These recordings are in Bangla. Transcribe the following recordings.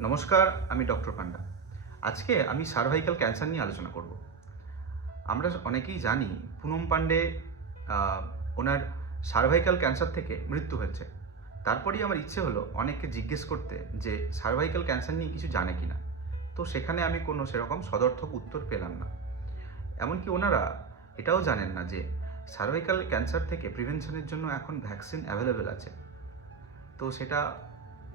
নমস্কার, আমি ডক্টর পান্ডা। আজকে আমি সার্ভাইকাল ক্যান্সার নিয়ে আলোচনা করব। আমরা অনেকেই জানি, পুনম পান্ডে ওনার সার্ভাইকাল ক্যান্সার থেকে মৃত্যু হয়েছে। তারপরেই আমার ইচ্ছে হলো অনেককে জিজ্ঞেস করতে যে, সার্ভাইকাল ক্যান্সার নিয়ে কিছু জানে কিনা? তো সেখানে আমি কোনো সেরকম সদর্থক উত্তর পেলাম না। এমনকি ওনারা এটাও জানেন না যে, সার্ভাইকাল ক্যান্সার থেকে প্রিভেনশনের জন্য এখন ভ্যাকসিন অ্যাভেলেবেল আছে। তো সেটা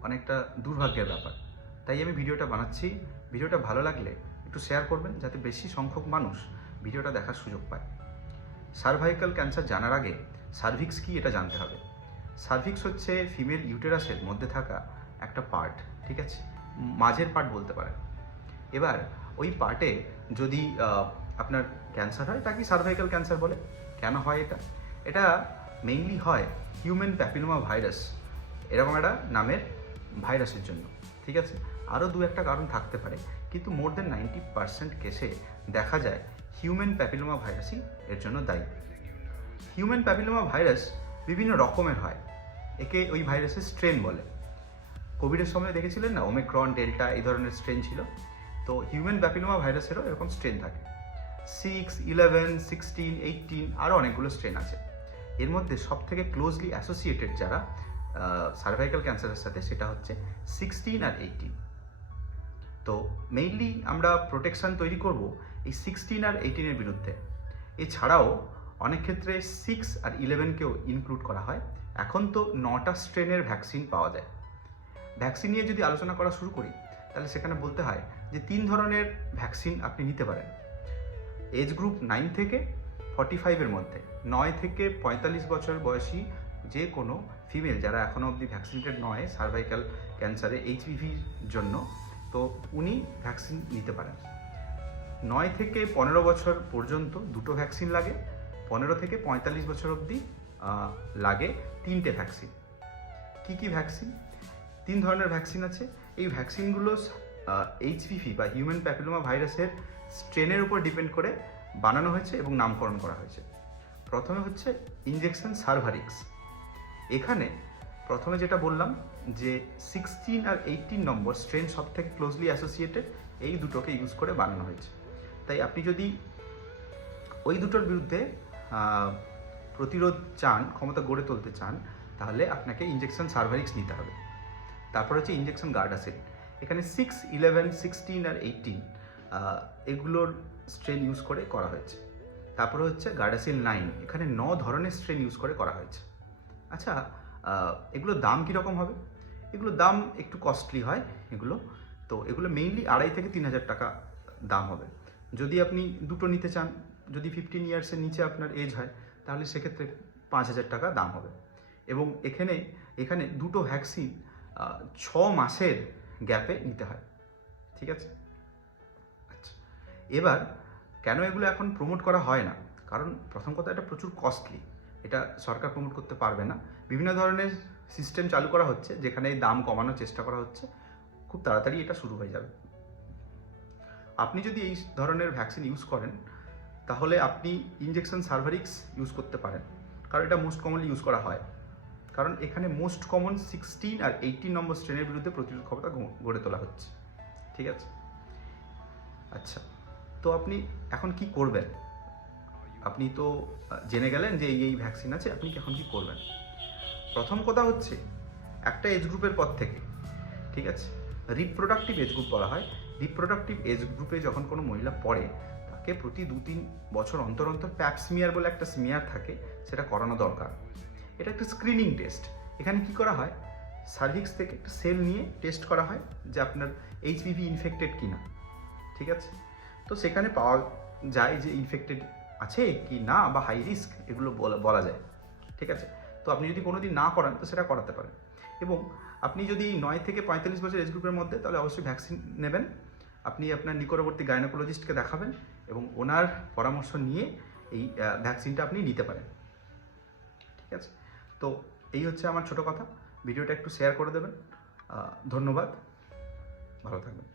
অনেকটা দুর্ভাগ্যের ব্যাপার। তাই আমি ভিডিওটা বানাচ্ছি। ভিডিওটা ভালো লাগলে একটু শেয়ার করবেন যাতে বেশি সংখ্যক মানুষ ভিডিওটা দেখার সুযোগ পায়। সার্ভাইকাল ক্যান্সার জানার আগে সার্ভিক্স কি এটা জানতে হবে। সার্ভিক্স হচ্ছে ফিমেল ইউটেরাসের মধ্যে থাকা একটা পার্ট ঠিক আছে? মাঝের পার্ট বলতে পারেন। এবার ওই পার্টে যদি আপনার ক্যান্সার হয়, তাকে সার্ভাইকাল ক্যান্সার বলে। কেন হয় এটা? এটা মেইনলি হয় হিউম্যান প্যাপিলোমা ভাইরাস এরকম একটা নামের ভাইরাসের জন্য, ঠিক আছে? আরও দু একটা কারণ থাকতে পারে, কিন্তু মোর দেন নাইনটি পার্সেন্ট কেসে দেখা যায় হিউম্যান প্যাপিলোমা ভাইরাসই এর জন্য দায়ী। হিউম্যান প্যাপিলোমা ভাইরাস বিভিন্ন রকমের হয়, একে ওই ভাইরাসের স্ট্রেন বলে। কোভিডের সময় দেখেছিলেন না? ওমিক্রন ডেল্টা এই ধরনের স্ট্রেন ছিল। তো হিউম্যান প্যাপিলোমা ভাইরাসেরও এরকম স্ট্রেন থাকে। সিক্স ইলেভেন সিক্সটিন এইটিন আরও অনেকগুলো স্ট্রেন আছে। এর মধ্যে সব থেকে ক্লোজলি অ্যাসোসিয়েটেড যারা সার্ভাইকাল ক্যান্সারের সাথে সেটা হচ্ছে সিক্সটিন আর এইটিন তো মেইনলি আমরা প্রোটেকশন তৈরি করব এই সিক্সটিন আর এইটিনের বিরুদ্ধে। এছাড়াও অনেক ক্ষেত্রে সিক্স আর ইলেভেনকেও ইনক্লুড করা হয়। এখন তো নটা স্ট্রেনের ভ্যাকসিন পাওয়া যায়। ভ্যাকসিন নিয়ে যদি আলোচনা করা শুরু করি, তাহলে সেখানে বলতে হয় যে তিন ধরনের ভ্যাকসিন আপনি নিতে পারেন। এজ গ্রুপ নাইন থেকে ফর্টি ফাইভের মধ্যে। নয় থেকে পঁয়তাল্লিশ বছর বয়সী যে কোনো ফিমেল যারা এখনও অবধি ভ্যাকসিনেটেড নয় সার্ভাইকাল ক্যান্সারে এইচপিভির জন্য তো উনি ভ্যাকসিন নিতে পারেন। নয় থেকে পনেরো বছর পর্যন্ত দুটো ভ্যাকসিন লাগে, পনেরো থেকে পঁয়তাল্লিশ বছর অবধি লাগে তিনটে ভ্যাকসিন। কি কি ভ্যাকসিন? তিন ধরনের ভ্যাকসিন আছে। এই ভ্যাকসিনগুলো এইচপিভি বা হিউম্যান প্যাপিলোমা ভাইরাসের স্ট্রেনের উপর ডিপেন্ড করে বানানো হয়েছে এবং নামকরণ করা হয়েছে। প্রথমে হচ্ছে ইঞ্জেকশন সার্ভারিক্স। এখানে প্রথমে যেটা বললাম যে সিক্সটিন আর এইটিন নম্বর স্ট্রেন সব থেকে ক্লোজলি অ্যাসোসিয়েটেড এই দুটোকে ইউজ করে বানানো হয়েছে। তাই আপনি যদি ওই দুটোর বিরুদ্ধে প্রতিরোধ চান, ক্ষমতা গড়ে তুলতে চান, তাহলে আপনাকে ইঞ্জেকশন সার্ভারিক্স নিতে হবে। তারপর হচ্ছে ইনজেকশন গার্ডাসিন এখানে সিক্স ইলেভেন সিক্সটিন আর এইটিন এগুলোর স্ট্রেন ইউজ করে করা হয়েছে। তারপরে হচ্ছে গার্ডাসিল নাইন এখানে ন ধরনের স্ট্রেন ইউজ করে করা হয়েছে। আচ্ছা এগুলোর দাম কীরকম হবে? এগুলোর দাম একটু কস্টলি হয় এগুলো। তো এগুলো মেইনলি আড়াই থেকে তিন হাজার টাকা দাম হবে। যদি আপনি দুটো নিতে চান, যদি ফিফটিন ইয়ার্সের নিচে আপনার এজ হয়, তাহলে সেক্ষেত্রে পাঁচ হাজার টাকা দাম হবে। এবং এখানে এখানে দুটো ভ্যাকসিন ছ মাসের গ্যাপে নিতে হয়। ঠিক আছে? আচ্ছা এবার কেন এগুলো এখন প্রমোট করা হয় না? কারণ প্রথম কথা, এটা প্রচুর কস্টলি এটা সরকার প্রমোট করতে পারবে না। বিভিন্ন ধরনের সিস্টেম চালু করা হচ্ছে, যেখানে দাম কমানোর চেষ্টা করা হচ্ছে। খুব তাড়াতাড়ি এটা শুরু হয়ে যাবে। আপনি যদি এই ধরনের ভ্যাকসিন ইউজ করেন, তাহলে আপনি ইনজেকশন সার্ভারিক্স ইউজ করতে পারেন। কারণ এটা মোস্ট কমনলি ইউজ করা হয়। কারণ এখানে মোস্ট কমন সিক্সটিন আর এইটিন নম্বর স্ট্রেনের বিরুদ্ধে প্রতিরোধ ক্ষমতা গড়ে তোলা হচ্ছে। ঠিক আছে? আচ্ছা তো আপনি এখন কি করবেন? আপনি তো জেনে গেলেন যে এই এই ভ্যাকসিন আছে, আপনি এখন কি করবেন? প্রথম কথা হচ্ছে, একটা এজ গ্রুপের পর থেকে, ঠিক আছে? রিপ্রোডাক্টিভ এজ গ্রুপ বলা হয়। রিপ্রোডাক্টিভ এজ গ্রুপে যখন কোনো মহিলা পড়ে, তাকে প্রতি দু তিন বছর অন্তর অন্তর প্যাপসমিয়ার বলে একটা স্মিয়ার থাকে, সেটা করানো দরকার। এটা একটা স্ক্রিনিং টেস্ট এখানে কি করা হয়? সার্ভিক্স থেকে একটা সেল নিয়ে টেস্ট করা হয় যে আপনার এইচপিভি ইনফেক্টেড কিনা, ঠিক আছে? তো সেখানে পাওয়া যায় যে ইনফেক্টেড আছে কি না বা হাই রিস্ক এগুলো বলা যায়, ঠিক আছে? তো আপনি যদি কোনো দিন না করান, তো সেটা করাতে পারেন। এবং আপনি যদি নয় থেকে পঁয়তাল্লিশ বছর এজ গ্রুপের মধ্যে, তাহলে অবশ্যই ভ্যাকসিন নেবেন। আপনি আপনার নিকটবর্তী গাইনোকোলজিস্টকে দেখাবেন এবং ওনার পরামর্শ নিয়ে এই ভ্যাকসিনটা আপনি নিতে পারেন। ঠিক আছে? তো এই হচ্ছে আমার ছোট কথা। ভিডিওটা একটু শেয়ার করে দেবেন। ধন্যবাদ। ভালো থাকবেন।